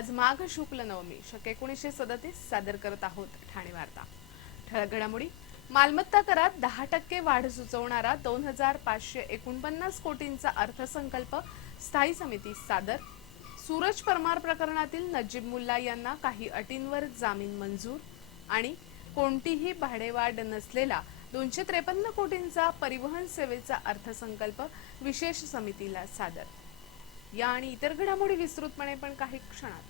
आज माघ शुक्ल नवमी शक एकोणीसशे सदतीस सादर करत आहोत ठाणे वार्ता. ठळक घडामोडी. मालमत्ता करात दहा टक्के वाढ सुचवणारा दोन हजार पाचशे एकोणपन्नास कोटींचा अर्थसंकल्प स्थायी समिती सादर. सूरज परमार प्रकरणातील नजीब मुल्ला यांना काही अटींवर जामीन मंजूर आणि कोणतीही भाडेवाढ नसलेला दोनशे त्रेपन्न कोटींचा परिवहन सेवेचा अर्थसंकल्प विशेष समितीला सादर. या आणि इतर घडामोडी विस्तृतपणे पण काही क्षणात.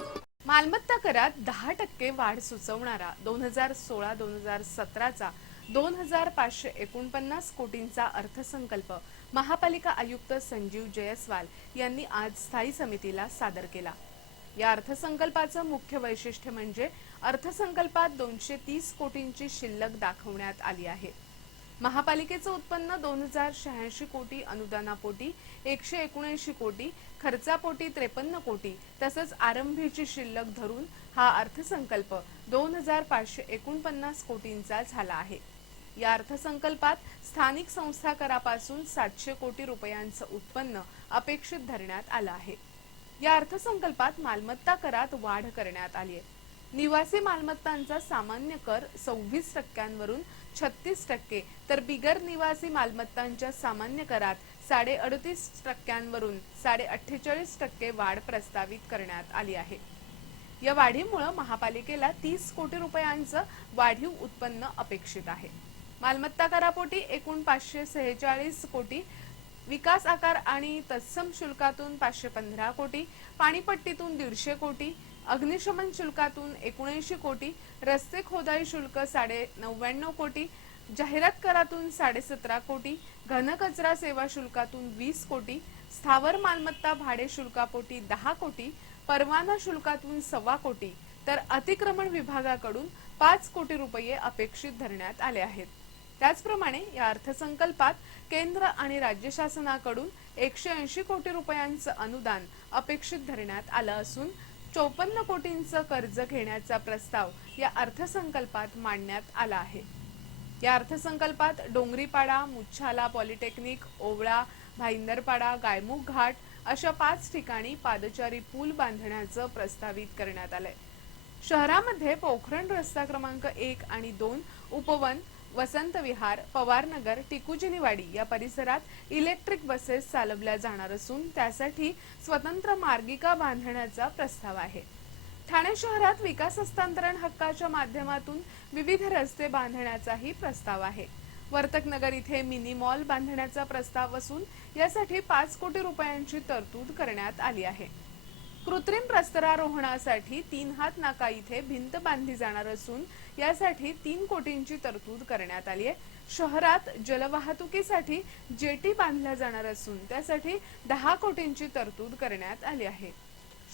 मालमत्ता करात दहा टक्के वाढ सुचवणारा दोन हजार सोळा दोन हजार सतराचा दोन हजार पाचशे एकोणपन्नास कोटींचा अर्थसंकल्प महापालिका आयुक्त संजीव जयस्वाल यांनी आज स्थायी समितीला सादर केला. या अर्थसंकल्पाचं मुख्य वैशिष्ट्य म्हणजे अर्थसंकल्पात दोनशे तीस कोटींची शिल्लक दाखवण्यात आली आहे. महापालिकेचं उत्पन्न दोन हजार शहाऐंशी कोटी अनुदानापोटी एकशे एकोणऐंशी कोटी खर्चापोटी त्रेपन्न कोटी तसंच आरंभीची शिल्लक धरून हा अर्थसंकल्प दोन हजार पाचशे एकोणपन्नास कोटींचा झाला आहे. या अर्थसंकल्पात स्थानिक संस्था करापासून सातशे कोटी रुपयांचं उत्पन्न अपेक्षित धरण्यात आलं आहे. या अर्थसंकल्पात मालमत्ता करात वाढ करण्यात आली आहे. निवासी मालमत्तांचा सामान्य कर सव्वीस टक्क्यांवरून छत्तीस टक्के तर बिगर निवासी मालमत्तांच्या सामान्य करात साडे अडतीस टक्क्यांवरून साडे अठ्ठेचाळीस टक्के वाढ प्रस्तावित करण्यात आली आहे. या वाढीमुळे महापालिकेला तीस कोटी रुपयांचं वाढीव उत्पन्न अपेक्षित आहे. मालमत्ता करापोटी एकूण पाचशे सेहेचाळीस कोटी विकास आकार आणि तत्सम शुल्कातून पाचशे पंधरा कोटी पाणीपट्टीतून दीडशे कोटी अग्निशमन शुल्कातून एकोणऐंशी कोटी रस्ते खोदाई शुल्क साडे नव्याण्णव कोटी जाहिरात करातून साडेसतरा कोटी घनकचरा सेवा शुल्कातून वीस कोटी स्थावर मालमत्ता भाडे शुल्कापोटी दहा कोटी परवाना शुल्कातून सव्वा कोटी तर अतिक्रमण विभागाकडून पाच कोटी रुपये अपेक्षित धरण्यात आले आहेत. त्याचप्रमाणे या अर्थसंकल्पात केंद्र आणि राज्य शासनाकडून एकशे ऐंशी कोटी रुपयांचं अनुदान अपेक्षित धरण्यात आलं असून चौपन्न कोटींचं कर्ज घेण्याचा प्रस्ताव या अर्थसंकल्पात मांडण्यात आला आहे. या अर्थसंकल्पात डोंगरीपाडा मुच्छाला पॉलिटेक्निक ओवळा भाईंदरपाडा गायमुख घाट अशा पाच ठिकाणी पादचारी पूल बांधण्याचं प्रस्तावित करण्यात आलंय. शहरामध्ये पोखरण रस्ता क्रमांक एक आणि दोन उपवन वसंत विहार पवारनगर टिकुजिनीवाडी या परिसरात इलेक्ट्रिक बसेस चालवल्या जाणार असून त्यासाठी स्वतंत्र मार्गिका बांधण्याचा प्रस्ताव आहे. ठाणे शहरात विकास हस्तांतरण हक्काच्या माध्यमातून विविध रस्ते बांधण्याचाही प्रस्ताव आहे. वर्तकनगर इथे मिनी मॉल बांधण्याचा प्रस्ताव असून यासाठी पाच कोटी रुपयांची तरतूद करण्यात आली आहे. कृत्रिम प्रस्तरारोहणासाठी तीन हात नाका इथे भिंत बांधली जाणार असून यासाठी तीन कोटींची तरतूद करण्यात आली आहे. शहरात जलवाहतुकीसाठी जेटी बांधल्या जाणार असून त्यासाठी दहा कोटींची तरतूद करण्यात आली आहे.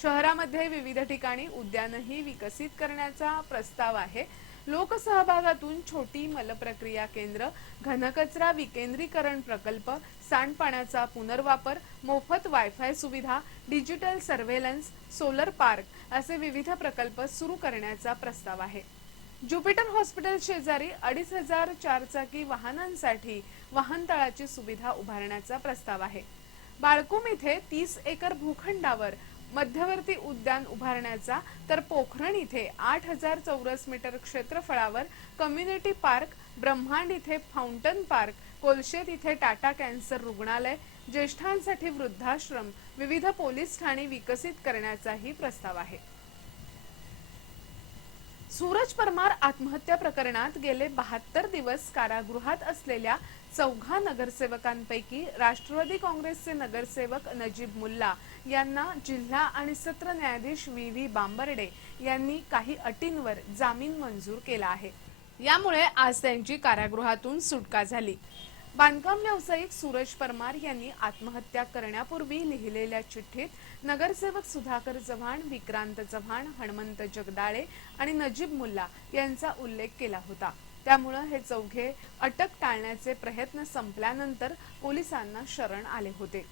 शहरामध्ये विविध ठिकाणी उद्यानही विकसित करण्याचा प्रस्ताव आहे. लोकसहभागातून छोटी मलप्रक्रिया केंद्र घनकचरा विकेंद्रीकरण प्रकल्प सांडपाण्याचा पुनर्वापर मोफत वायफाय सुविधा डिजिटल सर्व्हेलन्स सोलर पार्क असे विविध प्रकल्प सुरू करण्याचा प्रस्ताव आहे. ज्युपिटर हॉस्पिटल शेजारी अडीच हजार चारचाकी वाहनांसाठी वाहनतळाची सुविधा उभारण्याचा प्रस्ताव आहे. बाळकुम इथे तीस एकर भूखंडावर मध्यवर्ती उद्यान उभारण्याचा तर पोखरण इथे आठ हजार चौरस मीटर क्षेत्रफळावर कम्युनिटी पार्क ब्रह्मांड इथे फाउंटन पार्क कोलशेत इथे टाटा कॅन्सर रुग्णालय ज्येष्ठांसाठी वृद्धाश्रम विविध पोलीस ठाणे विकसित करण्याचाही प्रस्ताव आहे. सूरज परमार आत्महत्या प्रकरणात गेले बहात्तर दिवस कारागृहात असलेल्या चौघा नगरसेवकांपैकी राष्ट्रवादी काँग्रेसचे नगरसेवक नजीब मुल्ला यांना जिल्हा आणि सत्र न्यायाधीश व्ही व्ही बांबर्डे यांनी काही अटींवर जामीन मंजूर केला आहे. यामुळे आज त्यांची कारागृहातून सुटका झाली. बांधकाम व्यावसायिक सूरज परमार यांनी आत्महत्या करण्यापूर्वी लिहिलेल्या चिठ्ठीत नगरसेवक सुधाकर चव्हाण विक्रांत चव्हाण हणमंत जगदाळे आणि नजीब मुल्ला यांचा उल्लेख केला होता. त्यामुळं हे चौघे अटक टाळण्याचे प्रयत्न संपल्यानंतर पोलिसांना शरण आले होते.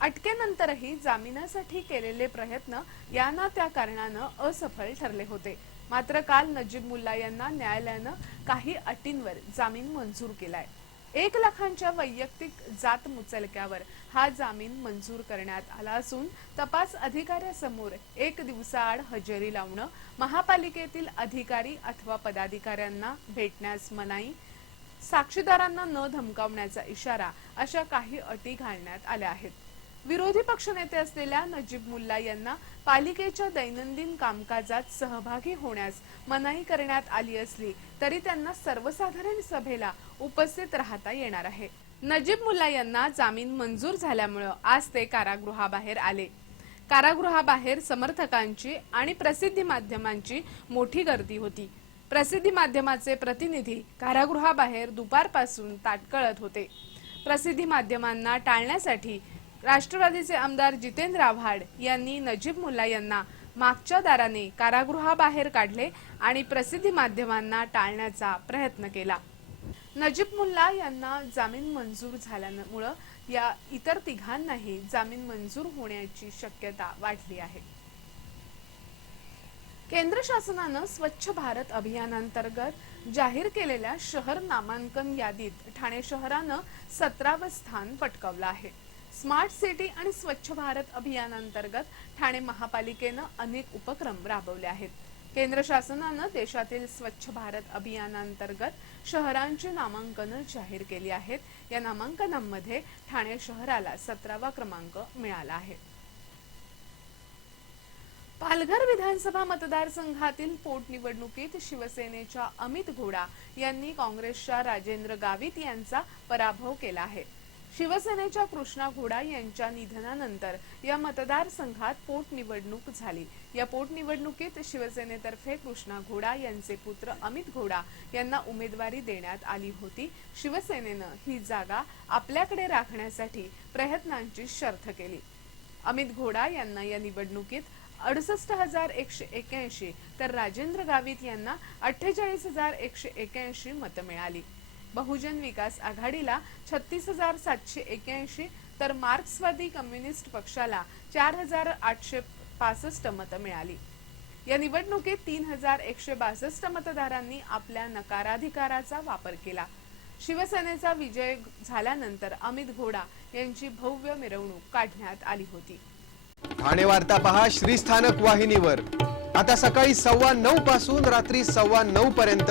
अटकेनंतरही जामिनासाठी केलेले प्रयत्न या ना त्या कारणानं असफल ठरले होते. मात्र काल नजीब मुल्ला यांना न्यायालयानं काही अटींवर जामीन मंजूर केलाय. एक लाखांच्या वैयक्तिक जात मुचलक्यावर हा जामीन मंजूर करण्यात आला असून तपास अधिकाऱ्यासमोर एक दिवसाआड हजेरी लावणं महापालिकेतील अधिकारी अथवा पदाधिकाऱ्यांना भेटण्यास मनाई साक्षीदारांना न धमकावण्याचा इशारा अशा काही अटी घालण्यात आल्या आहेत. विरोधी पक्षनेते असलेल्या नजीब मुल्ला यांना पालिकेच्या दैनंदिन कामकाजात सहभागी होण्यास मनाई करण्यात आली असली तरी त्यांना सर्वसाधारण सभेला उपस्थित राहता येणार आहे. नजीब मुल्ला यांना जामीन मंजूर झाल्यामुळं आज ते कारागृहाबाहेर आले. कारागृहाबाहेर समर्थकांची आणि प्रसिद्धी माध्यमांची मोठी गर्दी होती. प्रसिद्धी माध्यमाचे प्रतिनिधी कारागृहाबाहेर दुपारपासून ताटकळत होते. प्रसिद्धी माध्यमांना टाळण्यासाठी राष्ट्रवादीचे आमदार जितेंद्र आव्हाड यांनी नजीब मुल्ला यांना मागच्या दाराने कारागृहाबाहेर काढले आणि प्रसिद्धी माध्यमांना टाळण्याचा प्रयत्न केला. नजीब मुल्ला यांना जामीन मंजूर झाल्यामुळं या इतर तिघांनाही जामीन मंजूर होण्याची शक्यता वाढली आहे. केंद्र शासनानं स्वच्छ भारत अभियानांतर्गत जाहीर केलेल्या शहर नामांकन यादीत ठाणे शहरानं सतरावं स्थान पटकावलं आहे. स्मार्ट सिटी आणि स्वच्छ भारत अभियानांतर्गत ठाणे महापालिकेनं अनेक उपक्रम राबवले आहेत. केंद्र शासनानं देशातील स्वच्छ भारत अभियानांतर्गत शहरांची नामांकनं जाहीर केली आहेत. या नामांकनांमध्ये ठाणे शहराला सतरावा क्रमांक मिळाला आहे. पालघर विधानसभा मतदारसंघातील पोटनिवडणुकीत शिवसेनेच्या अमित घोडा यांनी काँग्रेसच्या राजेंद्र गावित यांचा पराभव केला आहे. शिवसेनेच्या कृष्णा घोडा यांच्या निधनानंतर या मतदारसंघात पोटनिवडणूक झाली. या पोटनिवडणुकीत शिवसेनेतर्फे कृष्णा घोडा यांचे पुत्र अमित घोडा यांना उमेदवारी देण्यात आली होती. शिवसेनेनं ही जागा आपल्याकडे राखण्यासाठी प्रयत्नांची शर्थ केली. अमित घोडा यांना या निवडणुकीत अडुसष्ट हजार एकशे एक्याऐंशी तर राजेंद्र गावित यांना अठ्ठेचाळीस हजार एकशे एक्याऐंशी मतं मिळाली. बहुजन विकास आघाडीला छत्तीस हजार सातशे एक्याऐंशी तर मार्क्सवादी कम्युनिस्ट पक्षाला चार हजार आठशे पासष्ट मतं मिळाली. या निवडणुकीत तीन हजार एकशे बासष्ट मतदारांनी आपल्या नकाराधिकाराचा वापर केला. शिवसेनेचा विजय झाल्यानंतर अमित घोडा यांची भव्य मिरवणूक काढण्यात आली होती. ठाणे वार्ता पहा श्रीस्थानक वाहिनीवर. आता सकाळी सव्वा नऊ पासून रात्री सव्वा नऊ पर्यंत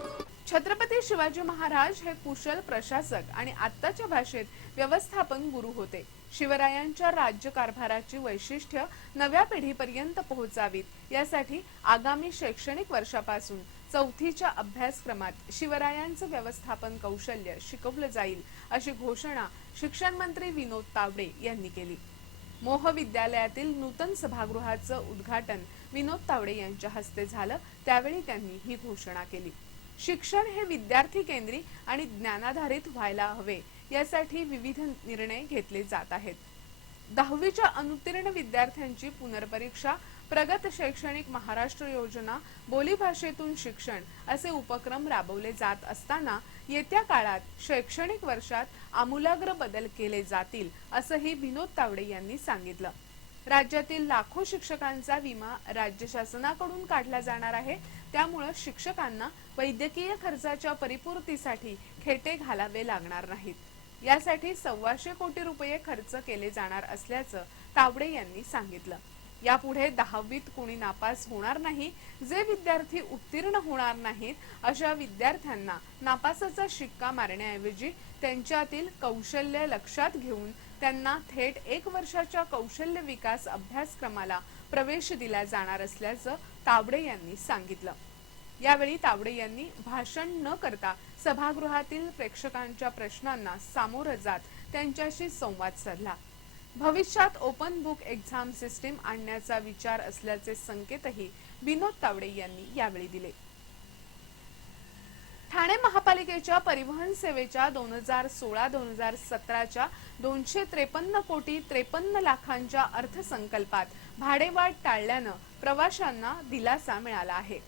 छत्रपती शिवाजी महाराज हे कुशल प्रशासक आणि आत्ताच्या भाषेत व्यवस्थापन गुरु होते. शिवरायांच्या राज्यकारभाराची वैशिष्ट्य नव्या पिढीपर्यंत पोहोचावीत यासाठी आगामी शैक्षणिक वर्षापासून चौथीच्या अभ्यासक्रमात शिवरायांचं व्यवस्थापन कौशल्य शिकवलं जाईल अशी घोषणा शिक्षण मंत्री विनोद तावडे यांनी केली. मोह विद्यालयातील नूतन सभागृहाचं उद्घाटन विनोद तावडे यांच्या हस्ते झालं त्यावेळी त्यांनी ही घोषणा केली. शिक्षण हे विद्यार्थी केंद्री आणि ज्ञानाधारित व्हायला हवे यासाठी विविध निर्णय घेतले जात आहेत. दहावीच्या अनुत्तीर्ण विद्यार्थ्यांची पुनर्परीक्षा प्रगत शैक्षणिक महाराष्ट्र योजना बोलीभाषेतून शिक्षण असे उपक्रम राबवले जात असताना येत्या काळात शैक्षणिक वर्षात आमूलाग्र बदल केले जातील असंही विनोद तावडे यांनी सांगितलं. राज्यातील लाखो शिक्षकांचा विमा राज्य शासनाकडून काढला जाणार आहे. त्यामुळं शिक्षकांना वैद्यकीय खर्चाच्या परिपूर्तीसाठी खेटे घालावे लागणार नाहीत. यासाठी सव्वाशे कोटी रुपये खर्च केले जाणार असल्याचं तावडे यांनी सांगितलं. यापुढे दहावीत कोणी नापास होणार नाही जे विद्यार्थी उत्तीर्ण होणार नाहीत अशा विद्यार्थ्यांना नापासाचा शिक्का मारण्याऐवजी त्यांच्यातील कौशल्य लक्षात घेऊन त्यांना थेट एक वर्षाच्या कौशल्य विकास अभ्यासक्रमाला प्रवेश दिला जाणार असल्याचं तावडे यांनी सांगितलं. यावेळी तावडे यांनी भाषण न करता सभागृहातील प्रेक्षकांच्या प्रश्नांना सामोरं जात त्यांच्याशी संवाद साधला. भविष्यात ओपन बुक एक्झाम सिस्टीम आणण्याचा विचार असल्याचे संकेतही विनोद तावडे यांनी यावेळी दिले. ठाणे महापालिकेच्या परिवहन सेवेच्या दोन हजार सोळा दोन हजार सतराच्या दोनशे त्रेपन्न कोटी त्रेपन्न लाखांच्या अर्थसंकल्पात भाडेवाढ टाळल्यानं प्रवाशांना दिलासा मिळाला आहे.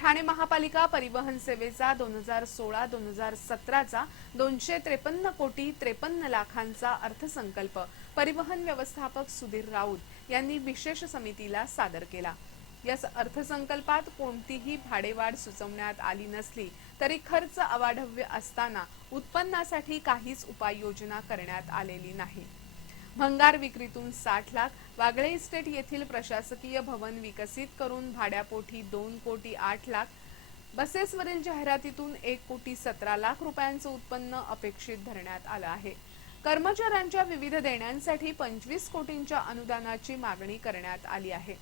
ठाणे महापालिका परिवहन सेवेचा दोन हजार सोळा दोन हजार सतराचा दोनशे त्रेपन्न कोटी त्रेपन्न लाखांचा अर्थसंकल्प परिवहन व्यवस्थापक सुधीर राऊत यांनी विशेष समितीला सादर केला. या अर्थसंकल्पात कोणतीही भाडेवाढ सुचवण्यात आली नसली तरी खर्च अवाढव्य असताना उत्पन्नासाठी काहीच उपाययोजना करण्यात आलेली नाही. भंगार विक्रीतून साठ लाख वागळे इस्टेट येथील प्रशासकीय भवन विकसित करून भाड्यापोटी दोन कोटी आठ लाख बसेसवरील जाहिरातीतून एक कोटी सतरा लाख रुपयांचं उत्पन्न अपेक्षित धरण्यात आलं आहे. कर्मचाऱ्यांच्या विविध देण्यांसाठी पंचवीस कोटींच्या अनुदानाची मागणी करण्यात आली आहे.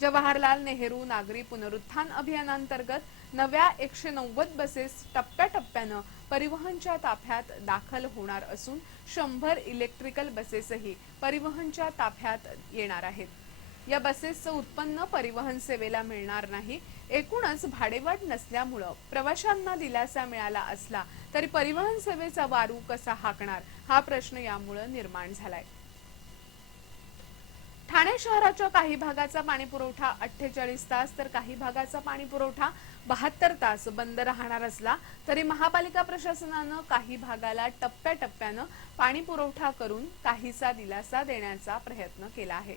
जवाहरलाल नेहरू नागरी पुनरुत्थान अभियानांतर्गत नव्या एकशे नव्वद बसेस टप्प्याटप्प्यानं परिवहनच्या ताफ्यात दाखल होणार असून शंभर इलेक्ट्रिकल बसेसही परिवहनच्या ताफ्यात येणार आहेत. या बसेसचं उत्पन्न परिवहन सेवेला मिळणार नाही. एकूणच भाडेवाढ नसल्यामुळं प्रवाशांना दिलासा मिळाला असला तरी परिवहन सेवेचा वारू कसा हाकणार हा प्रश्न यामुळं निर्माण झालाय. ठाणे शहराच्या काही भागाचा पाणीपुरवठा अठ्ठेचाळीस तास तर काही भागाचा पाणीपुरवठा बहात्तर तास बंद राहणार असला तरी महापालिका प्रशासनानं काही भागाला टप्प्याटप्प्यानं पाणी पुरवठा करून काहीसा दिलासा देण्याचा प्रयत्न केला आहे.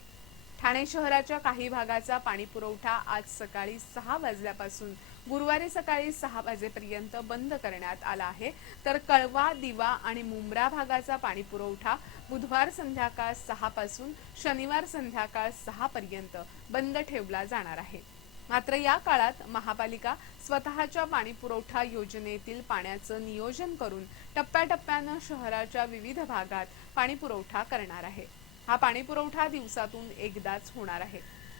ठाणे शहराच्या काही भागाचा पाणी पुरवठा आज सकाळी सहा वाजल्यापासून गुरुवारी सकाळी सहा वाजेपर्यंत बंद करण्यात आला आहे. तर कळवा दिवा आणि मुंब्रा भागाचा पाणी पुरवठा बुधवार संध्याकाळ सहा पासून शनिवार संध्याकाळ सहा पर्यंत बंद ठेवला जाणार आहे. मात्र या काळात महापालिका स्वतःच्या पाणी पुरवठा योजनेतील पाण्याचं नियोजन करून टप्प्याटप्प्यानं शहराच्या विविध भागात पाणी पुरवठा करणार आहे. हा पाणी पुरवठा दिवसातून एकदाच होणार आहे.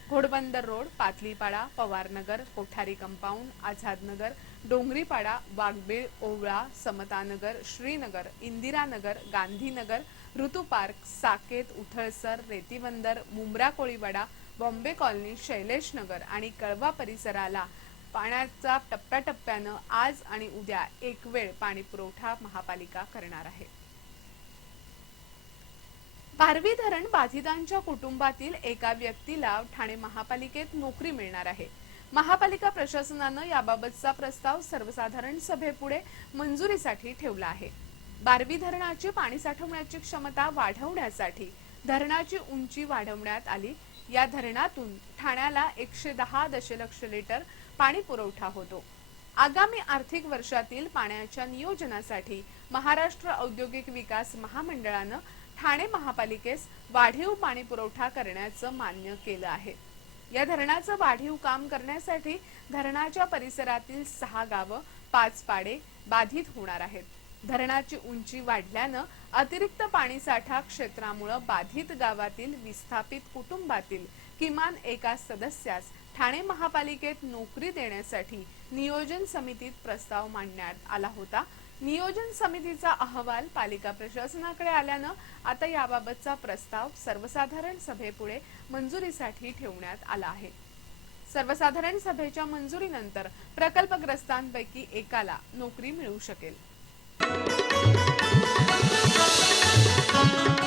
Ghodbunder road Patlipada Pawarnagar Kothari compound Azadnagar Dongripada Waghbil Owala Samatanagar Srinagar Indiranagar Gandhinagar Ritu park Saket Uthalsar Retibunder Mumbra Koliwada Bombay colony Shailesh Nagar आणि कळवा परिसराला पाण्याचा टप्प्याटप्प्यानं आज आणि उद्या एक वेळ पाणी पुरवठा महापालिका करणार आहे. बारवी धरण बाधितांच्या कुटुंबातील एका व्यक्तीला ठाणे महापालिकेत नोकरी मिळणार आहे. महापालिका प्रशासनानं याबाबतचा प्रस्ताव सर्वसाधारण सभेपुढे मंजुरीसाठी ठेवला आहे. बारवी धरणाची पाणी साठवण्याची क्षमता वाढवण्यासाठी धरणाची उंची वाढवण्यात आली या धरणातून ठाण्याला एकशे दहा दशलक्ष लिटर पाणी पुरवठा होतो. आगामी आर्थिक वर्षातील पाण्याच्या नियोजनासाठी महाराष्ट्र औद्योगिक विकास महामंडळानं ठाणे महापालिकेस वाढीव पाणी पुरवठा करण्याचं मान्य केलं आहे. या धरणाचं वाढीव काम करण्यासाठी धरणाच्या परिसरातील सहा गावं पाच पाडे बाधित होणार आहेत. धरणाची उंची वाढल्यानं अतिरिक्त पाणीसाठा क्षेत्रामुळं बाधित गावातील विस्थापित कुटुंबातील किमान एका सदस्यास ठाणे महापालिकेत नोकरी देण्यासाठी नियोजन समितीत प्रस्ताव मांडण्यात आला होता. नियोजन समितीचा अहवाल पालिका प्रशासनाकडे आल्यानं आता याबाबतचा प्रस्ताव सर्वसाधारण सभेपुढे मंजुरीसाठी ठेवण्यात आला आहे. सर्वसाधारण सभेच्या मंजुरीनंतर प्रकल्पग्रस्तांपैकी एकाला नोकरी मिळू शकेल. フフフフ。